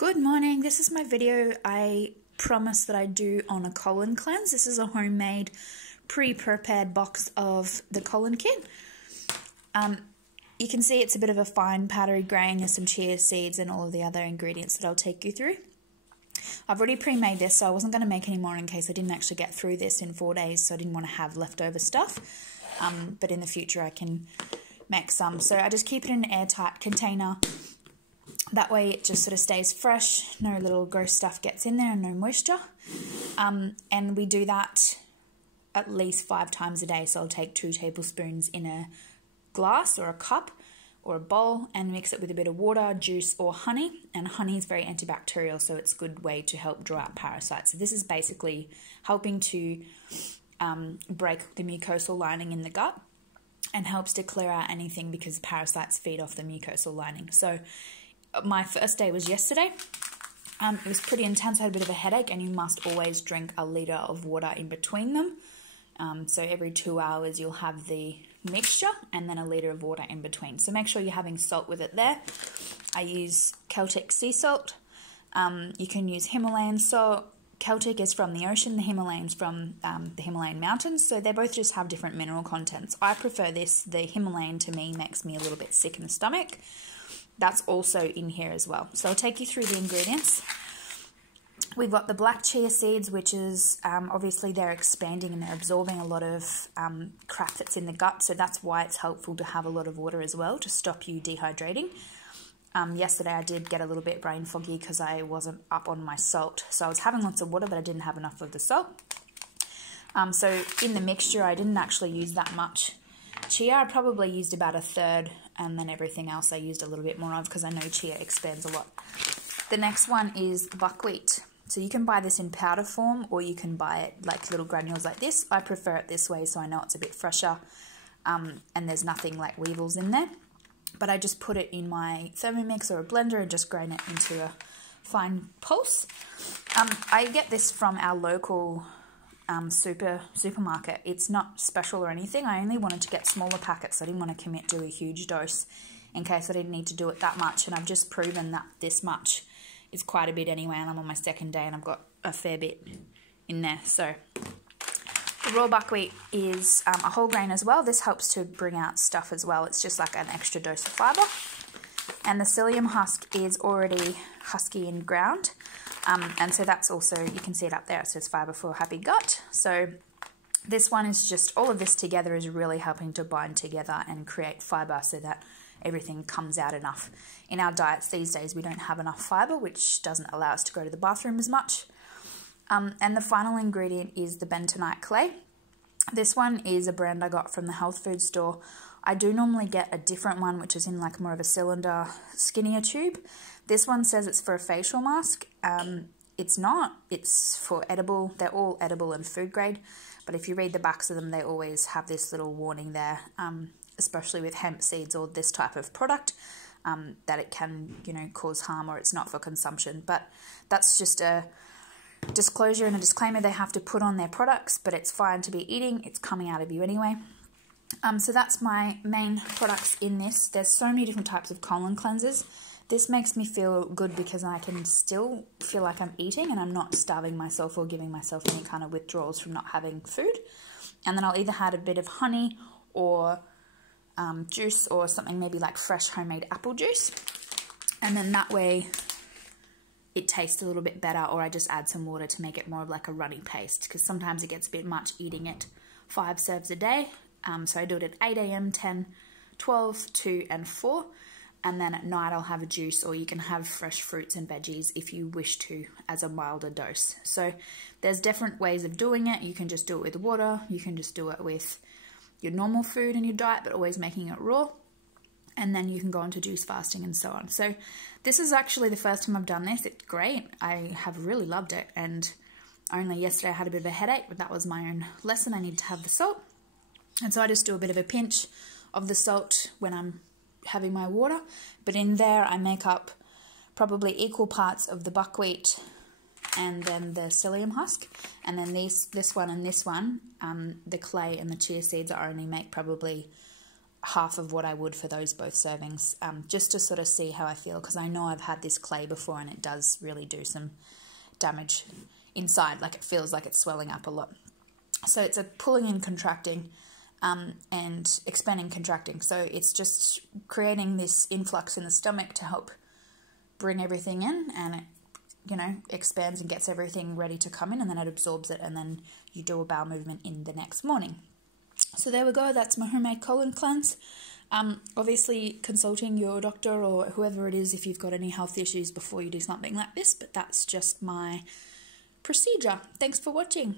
Good morning, this is my video I promised that I'd do on a colon cleanse. This is a homemade pre-prepared box of the colon kit. You can see it's a bit of a fine powdery grain. There's some chia seeds and all of the other ingredients that I'll take you through. I've already pre-made this, so I wasn't going to make any more in case I didn't actually get through this in 4 days, so I didn't want to have leftover stuff. But in the future I can make some. So I just keep it in an airtight container. That way it just sort of stays fresh, no little gross stuff gets in there and no moisture. And we do that at least 5 times a day. So I'll take 2 tablespoons in a glass or a cup or a bowl and mix it with a bit of water, juice or honey. And honey is very antibacterial, so it's a good way to help draw out parasites. So this is basically helping to break the mucosal lining in the gut and helps to clear out anything because parasites feed off the mucosal lining. So my first day was yesterday. It was pretty intense. I had a bit of a headache, and you must always drink a litre of water in between them. So every 2 hours you'll have the mixture and then a litre of water in between. So make sure you're having salt with it there. I use Celtic sea salt. You can use Himalayan salt. Celtic is from the ocean, the Himalayan's from the Himalayan mountains, so they both just have different mineral contents. I prefer this. The Himalayan to me makes me a little bit sick in the stomach. That's also in here as well. So I'll take you through the ingredients. We've got the black chia seeds, which is obviously they're expanding and they're absorbing a lot of crap that's in the gut. So that's why it's helpful to have a lot of water as well to stop you dehydrating. Yesterday I did get a little bit brain foggy because I wasn't up on my salt. So I was having lots of water, but I didn't have enough of the salt. So in the mixture, I didn't actually use that much chia. I probably used about a third, and then everything else I used a little bit more of because I know chia expands a lot. The next one is buckwheat. So you can buy this in powder form, or you can buy it like little granules like this. I prefer it this way so I know it's a bit fresher, and there's nothing like weevils in there. But I just put it in my Thermomix or a blender and just grain it into a fine pulse. I get this from our local supermarket. It's not special or anything. I only wanted to get smaller packets. I didn't want to commit to a huge dose in case I didn't need to do it that much, and I've just proven that this much is quite a bit anyway, and I'm on my 2nd day and I've got a fair bit in there. So the raw buckwheat is a whole grain as well. This helps to bring out stuff as well. It's just like an extra dose of fibre. And the psyllium husk is already husky and ground. And so that's also, you can see it up there, it says fibre for a happy gut. So this one is just, all of this together is really helping to bind together and create fibre so that everything comes out enough. In our diets these days, we don't have enough fibre, which doesn't allow us to go to the bathroom as much. And the final ingredient is the bentonite clay. This one is a brand I got from the health food store. I do normally get a different one, which is in like more of a cylinder, skinnier tube. This one says it's for a facial mask. It's not. It's for edible. They're all edible and food grade. But if you read the backs of them, they always have this little warning there, especially with hemp seeds or this type of product, that it can, cause harm or it's not for consumption. But that's just a disclosure and a disclaimer they have to put on their products, but it's fine to be eating. It's coming out of you anyway. So that's my main products in this. There's so many different types of colon cleansers. This makes me feel good because I can still feel like I'm eating and I'm not starving myself or giving myself any kind of withdrawals from not having food. And then I'll either add a bit of honey or juice or something maybe like fresh homemade apple juice. And then that way it tastes a little bit better, or I just add some water to make it more of like a runny paste because sometimes it gets a bit much eating it 5 serves a day. So I do it at 8 a.m, 10, 12, 2 and 4. And then at night I'll have a juice, or you can have fresh fruits and veggies if you wish to as a milder dose. So there's different ways of doing it. You can just do it with water. You can just do it with your normal food in your diet, but always making it raw. And then you can go on to juice fasting and so on. So this is actually the first time I've done this. It's great. I have really loved it. And only yesterday I had a bit of a headache, but that was my own lesson. I need to have the salt. And so I just do a bit of a pinch of the salt when I'm having my water, but in there I make up probably equal parts of the buckwheat and then the psyllium husk, and then this one and this one, the clay and the chia seeds, I only make probably half of what I would for those both servings, just to sort of see how I feel, because I know I've had this clay before and it does really do some damage inside, like it feels like it's swelling up a lot. So it's a pulling and contracting and expanding, contracting. So it's just creating this influx in the stomach to help bring everything in, and it, you know, expands and gets everything ready to come in, and then it absorbs it, and then you do a bowel movement in the next morning. So there we go, that's my homemade colon cleanse. Obviously consulting your doctor or whoever it is if you've got any health issues before you do something like this, but that's just my procedure. Thanks for watching.